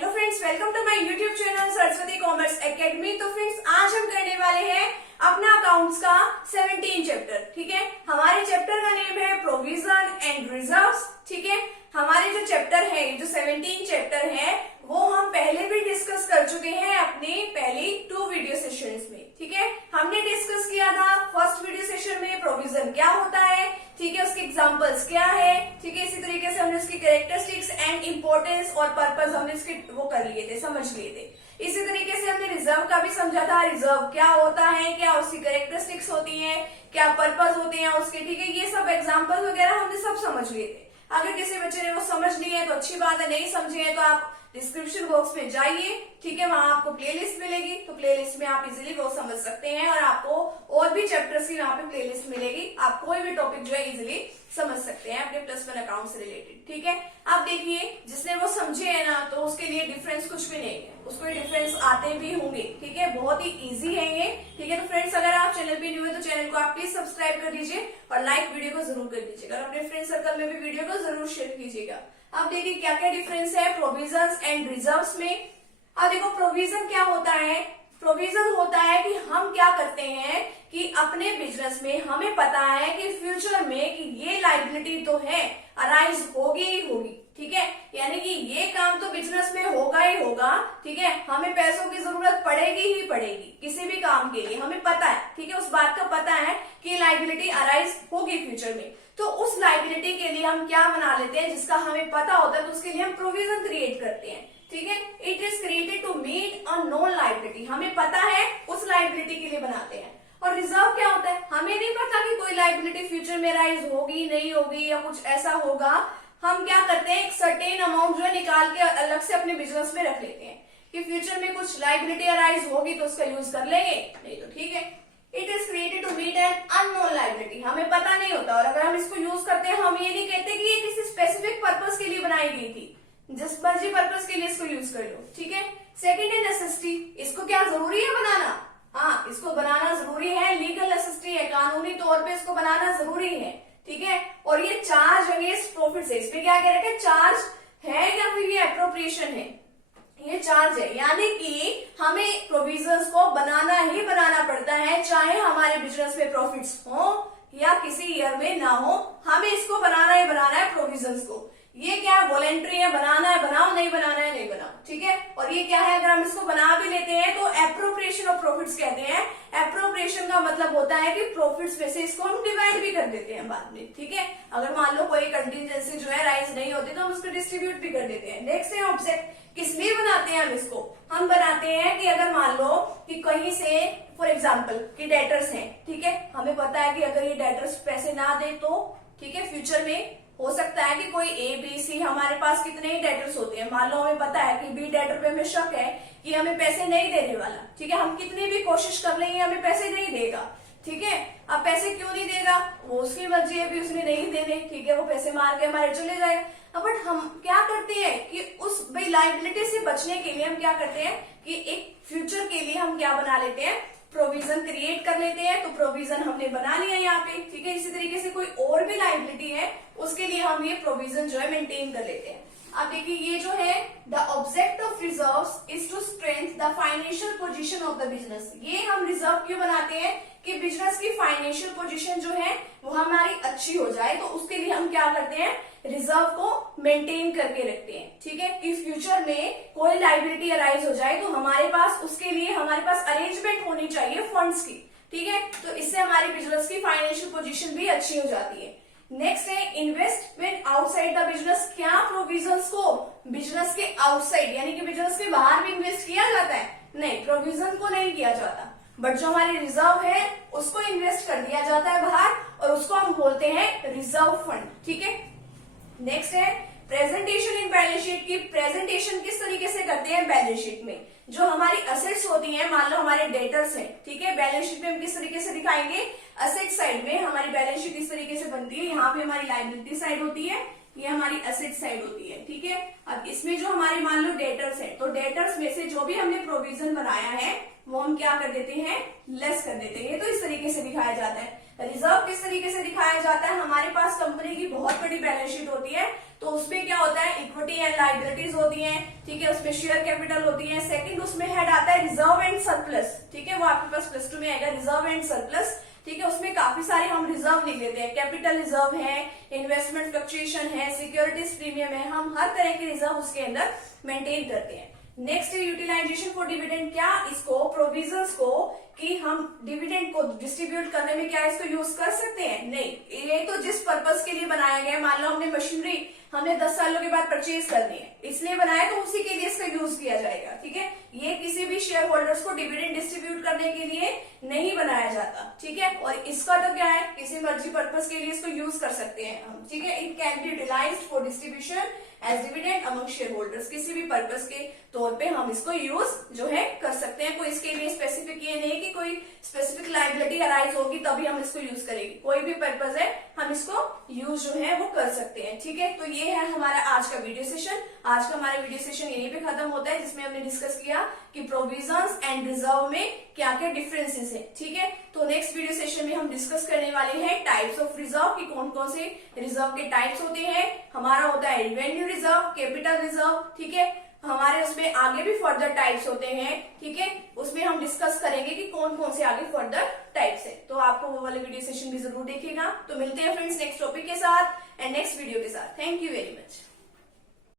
Hello friends, welcome to my YouTube channel Saraswati commerce academy. तो friends, आज हम करने वाले हैं अपना अकाउंट्स का 17 चैप्टर। ठीक है, हमारे चैप्टर का नेम है प्रोविजन एंड रिजर्व्स। ठीक है, हमारे जो चैप्टर है, जो 17 चैप्टर है, वो हम पहले भी डिस्कस कर चुके हैं अपनी पहली 2 वीडियो सेशंस में। ठीक है, हमने डिस्कस किया था फर्स्ट वीडियो सेशन में प्रोविजन क्या होता है, ठीक है, उसके एग्जांपल्स क्या है, ठीक है, इसी तरीके से हमने उसकी कैरेक्टरिस्टिक्स एंड इंपॉर्टेंस और पर्पस हमने इसके वो कर लिए थे, समझ लिए थे। इसी तरीके से हमने रिजर्व का भी समझा था, रिजर्व क्या होता है, क्या उसकी कैरेक्टरिस्टिक्स होती हैं, क्या पर्पस होते हैं उसके। ठीक है, ये सब एग्जाम्पल वगैरह हमने सब समझ लिए थे। अगर किसी बच्चे ने वो समझ लिए है तो अच्छी बात है, नहीं समझे है तो आप डिस्क्रिप्शन बॉक्स में जाइए। ठीक है, वहां आपको प्लेलिस्ट मिलेगी, तो प्लेलिस्ट में आप इजीली वो समझ सकते हैं और आपको और भी चैप्टर्स की वहां पे प्लेलिस्ट मिलेगी। आप कोई भी टॉपिक जो है इजीली समझ सकते हैं अपने +1 अकाउंट से रिलेटेड। ठीक है, आप देखिए, जिसने वो समझे है ना, तो उसके लिए डिफरेंस कुछ भी नहीं है, उसको डिफरेंस आते भी होंगे। ठीक है, बहुत ही इजी है ये। ठीक है, तो फ्रेंड्स, अगर आप चैनल पे न्यू है तो चैनल को आप प्लीज सब्सक्राइब कर दीजिए और लाइक वीडियो को जरूर कर दीजिएगा और अपने फ्रेंड सर्कल में भी वीडियो को जरूर शेयर कीजिएगा। अब देखिए क्या क्या डिफरेंस है प्रोविजन एंड रिजर्व्स में। अब देखो, प्रोविजन क्या होता है। प्रोविजन होता है कि हम क्या करते हैं कि अपने बिजनेस में हमें पता है कि फ्यूचर में कि ये लायबिलिटी तो है, अराइज होगी ही होगी। ठीक है, यानी कि ये काम तो बिजनेस में होगा ही होगा। ठीक है, हमें पैसों की जरूरत पड़ेगी ही पड़ेगी किसी भी काम के लिए, हमें पता है। ठीक है, उस बात का पता है कि लायबिलिटी अराइज होगी फ्यूचर में। तो उस लायबिलिटी के लिए हम क्या बना लेते हैं, जिसका हमें पता होता है, तो उसके लिए हम प्रोविजन क्रिएट करते हैं। ठीक है, it is created to meet a known liability, हमें पता है उस लायबिलिटी के लिए बनाते हैं। और रिजर्व क्या होता है, हमें नहीं पता कि कोई लायबिलिटी फ्यूचर में राइज होगी नहीं होगी या कुछ ऐसा होगा। हम क्या करते हैं, एक सर्टेन अमाउंट जो है निकाल के अलग से अपने बिजनेस में रख लेते हैं कि फ्यूचर में कुछ लायबिलिटी अराइज होगी तो उसका यूज कर लेंगे, नहीं तो ठीक है। It is created to meet an unknown liability, हमें पता नहीं होता, और अगर हम इसको यूज करते हैं, हम ये नहीं कहते कि ये किसी स्पेसिफिक पर्पस के लिए बनाई गई थी, जिस मर्जी पर्पस के लिए इसको यूज कर लो। ठीक है, सेकेंड है नेसेसिटी, इसको क्या जरूरी है बनाना, हाँ, इसको बनाना जरूरी है, लीगल नेसेसिटी है, कानूनी तौर पे इसको बनाना जरूरी है। ठीक है, और ये चार्ज अगेंस्ट प्रॉफिट से, इसमें क्या कह रहे हैं, चार्ज है या फिर ये अप्रोप्रिएशन है, ये चार्ज है, यानी कि हमें प्रोविजंस को बनाना ही बनाना पड़ता है, चाहे हमारे बिजनेस में प्रॉफिट्स हो या किसी ईयर में ना हो, हमें इसको बनाना ही बनाना है प्रोविजंस को। ये क्या है, वॉलेंट्री है, बनाना है बनाओ, नहीं बनाना है नहीं बनाओ। ठीक है, और ये क्या है, अगर हम इसको बना भी लेते हैं तो एप्रोप्रिएशन ऑफ प्रॉफिट्स कहते हैं। एप्रोप्रिएशन का मतलब होता है कि प्रॉफिट्स में से इसको हम डिवाइड भी कर देते हैं बाद में। ठीक है, अगर मान लो कोई कंटीजेंसी जो है राइज नहीं होती तो हम उसको डिस्ट्रीब्यूट भी कर देते हैं। नेक्स्ट है ऑब्जेक्ट, किस लिए बनाते हैं हम इसको, हम बनाते हैं कि अगर मान लो कि कहीं से फॉर एग्जाम्पल कि डेटर्स हैं। ठीक है, हमें पता है कि अगर ये डेटर्स पैसे ना दे तो ठीक है, फ्यूचर में हो सकता है कि कोई ए बी सी, हमारे पास कितने ही डेटर्स होते हैं, मान लो हमें पता है कि बी डेटर पे हमें शक है कि हमें पैसे नहीं देने वाला। ठीक है, हम कितनी भी कोशिश कर लेंगे हमें पैसे नहीं देगा। ठीक है, अब पैसे क्यों नहीं देगा, वो उसकी मर्जी है भी, उसने नहीं देने। ठीक है, वो पैसे मार के हमारे चले जाएगा। बट हम क्या करते हैं कि उस भाई लायबिलिटी से बचने के लिए हम क्या करते हैं कि एक फ्यूचर के लिए हम क्या बना लेते हैं, प्रोविजन क्रिएट कर लेते हैं। तो प्रोविजन हमने बना लिया यहाँ पे। ठीक है, इसी तरीके से कोई और भी लायबिलिटी है उसके लिए हम ये प्रोविजन जो है मेंटेन कर लेते हैं। अब देखिए, ये जो है the object of reserves is to strength the financial position of the business. ये हम रिजर्व क्यों बनाते हैं कि बिजनेस की फाइनेंशियल पोजीशन जो है वो हमारी अच्छी हो जाए, तो उसके लिए हम क्या करते हैं, रिजर्व को मेंटेन करके रखते हैं। ठीक है, कि फ्यूचर में कोई लायबिलिटी अराइज हो जाए तो हमारे पास उसके लिए हमारे पास अरेंजमेंट होनी चाहिए फंड्स की। ठीक है, तो इससे हमारी बिजनेस की फाइनेंशियल पोजीशन भी अच्छी हो जाती है। नेक्स्ट है इन्वेस्टमेंट आउटसाइड द बिजनेस। क्या प्रोविजंस को बिजनेस के आउटसाइड यानी कि बिजनेस के बाहर भी इन्वेस्ट किया जाता है, नहीं, प्रोविजन को नहीं किया जाता, बट जो हमारी रिजर्व है उसको इन्वेस्ट कर दिया जाता है बाहर, और उसको हम बोलते हैं रिजर्व फंड। ठीक है, नेक्स्ट है प्रेजेंटेशन इन बैलेंस शीट की। प्रेजेंटेशन किस तरीके से करते हैं बैलेंस शीट में, जो हमारी असेट्स होती हैं, मान लो हमारे डेटर्स हैं। ठीक है, बैलेंस शीट में हम किस तरीके से दिखाएंगे, असेट साइड में हमारी बैलेंस शीट इस तरीके से बनती है, यहाँ पे हमारी लायबिलिटी साइड होती है, ये हमारी असेट साइड होती है। ठीक है, अब इसमें जो हमारे मान लो डेटर्स है, तो डेटर्स में से जो भी हमने प्रोविजन बनाया है वो हम क्या कर देते हैं, लेस कर देते हैं। ये तो इस तरीके से दिखाया जाता है। रिजर्व किस तरीके से दिखाया जाता है, हमारे पास कंपनी की बहुत बड़ी बैलेंस शीट होती है, तो उसमें क्या होता है, इक्विटी एंड लायबिलिटीज होती हैं, ठीक है, उसमें शेयर कैपिटल होती है। सेकंड उसमें हेड आता है रिजर्व एंड सरप्लस, ठीक है, वो आपके पास प्लस 2 में आएगा, रिजर्व एंड सरप्लस, ठीक है, उसमें काफी सारे हम रिजर्व लिख लेते हैं, कैपिटल रिजर्व है, इन्वेस्टमेंट फ्लक्चुएशन है, सिक्योरिटीज प्रीमियम है, हम हर तरह के रिजर्व उसके अंदर मेंटेन करते हैं। नेक्स्ट यूटिलाइजेशन फॉर डिविडेंड, क्या इसको प्रोविजंस को कि हम डिविडेंड को डिस्ट्रीब्यूट करने में क्या इसको यूज कर सकते हैं, नहीं, ये तो जिस पर्पस के लिए बनाया गया है, मान लो हमने मशीनरी हमने 10 सालों के बाद परचेज करनी है, इसलिए बनाया, तो उसी के लिए इसका यूज किया जाएगा, ठीक है। ये किसी भी शेयर होल्डर्स को डिविडेंड डिस्ट्रीब्यूट करने के लिए नहीं बनाया जाता, ठीक है। और इसका तो क्या है, किसी मर्जी पर्पस के लिए इसको यूज कर सकते हैं हम, ठीक है। It can be utilized for distribution as dividend among share holders, किसी भी पर्पस के तौर पे हम इसको यूज जो है कर सकते हैं। कोई इसके लिए स्पेसिफिक ये नहीं कि कोई स्पेसिफिक लायबिलिटी अराइज होगी तभी हम इसको यूज करेंगे, कोई भी पर्पस है हम इसको यूज जो है वो कर सकते हैं, ठीक है। तो ये है हमारा आज का वीडियो सेशन। आज का हमारा वीडियो सेशन यहीं पे खत्म होता है, जिसमें हमने डिस्कस किया कि प्रोविजंस एंड रिजर्व में क्या क्या डिफरेंसेस है, ठीक है। तो नेक्स्ट वीडियो सेशन में हम डिस्कस करने वाले हैं टाइप्स ऑफ रिजर्व, कि कौन कौन से रिजर्व के टाइप्स होते हैं। हमारा होता है रेवेन्यू रिजर्व, कैपिटल रिजर्व, ठीक है, हमारे उसमें आगे भी फर्दर टाइप्स होते हैं, ठीक है, उसमें हम डिस्कस करेंगे कि कौन कौन से आगे फर्दर टाइप्स है। तो आपको वो वाले वीडियो सेशन भी जरूर देखिएगा। तो मिलते हैं फ्रेंड्स नेक्स्ट टॉपिक के साथ एंड नेक्स्ट वीडियो के साथ। Thank you very much.